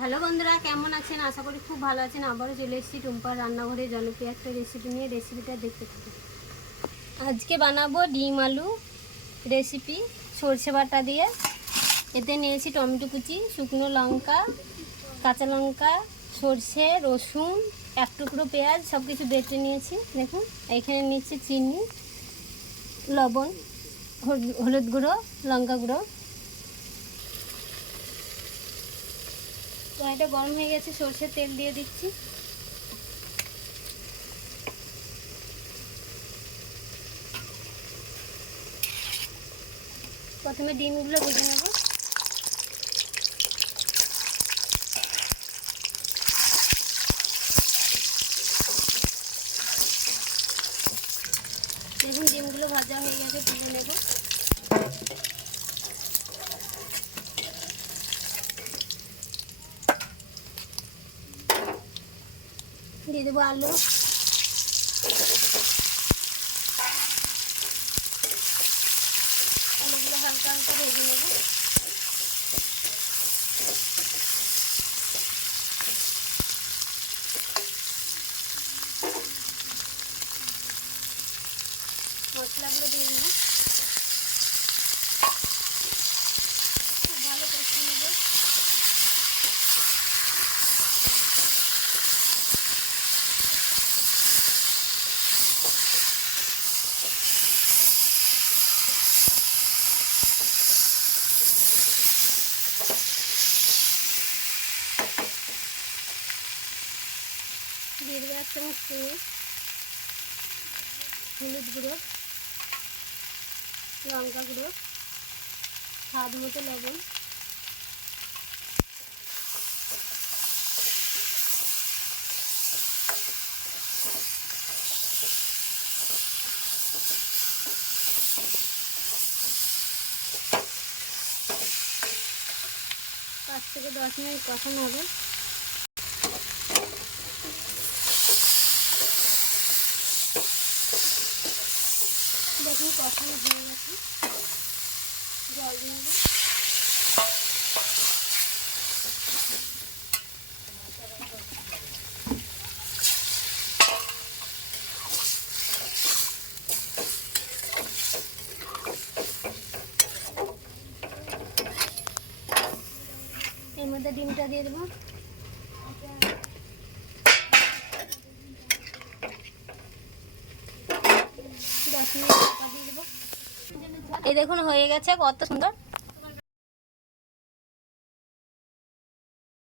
Hello বন্ধুরা, কেমন আছেন? আশা করি খুব ভালো আছেন। আবারও চলে এসেছি টুম্পার রান্নাঘরে জনপ্রিয় একটা রেসিপি নিয়ে। রেসিপিটা দেখতে থাকুন। আজকে বানাবো ডিম আলু রেসিপি সরষে বাটা দিয়ে। এতে নিয়েছি টমেটো কুচি, শুকনো লঙ্কা, কাঁচা লঙ্কা, সরষে, রসুন, এক টুকরো পেঁয়াজ, সব কিছু বেটে নিয়েছি। দেখুন, এখানে নিচ্ছি চিনি, লবণ, হলুদ গুঁড়ো, লঙ্কা গুঁড়ো। কড়াইটা গরম হয়ে গেছে, সরষের তেল দিয়ে দিচ্ছি। প্রথমে ডিমগুলো ভেজে নেব। দেখুন, ডিমগুলো ভাজা হয়ে গেছে, তুলে নেব। দিয়ে দেবো আলু, আলুগুলো হালকা হালকা ভেজে নেব। মশলাগুলো দিয়ে দেবো, খুব ভালো কষিয়ে নেব। দিয়ে দেবো 1 চামচ চিনি, হলুদ গুঁড়ো, লঙ্কা গুঁড়ো, স্বাদ মতো লবণ, পাঁচ থেকে 10 মিনিট কষানো হবে। দেখুন, কষানো হয়ে গেছে, জল দিয়ে দেবো। এর মধ্যে ডিমটা দিয়ে দেবো। 10 মিনিট ঢাকা দিয়ে দেবো। এই দেখুন, হয়ে গেছে, কত সুন্দর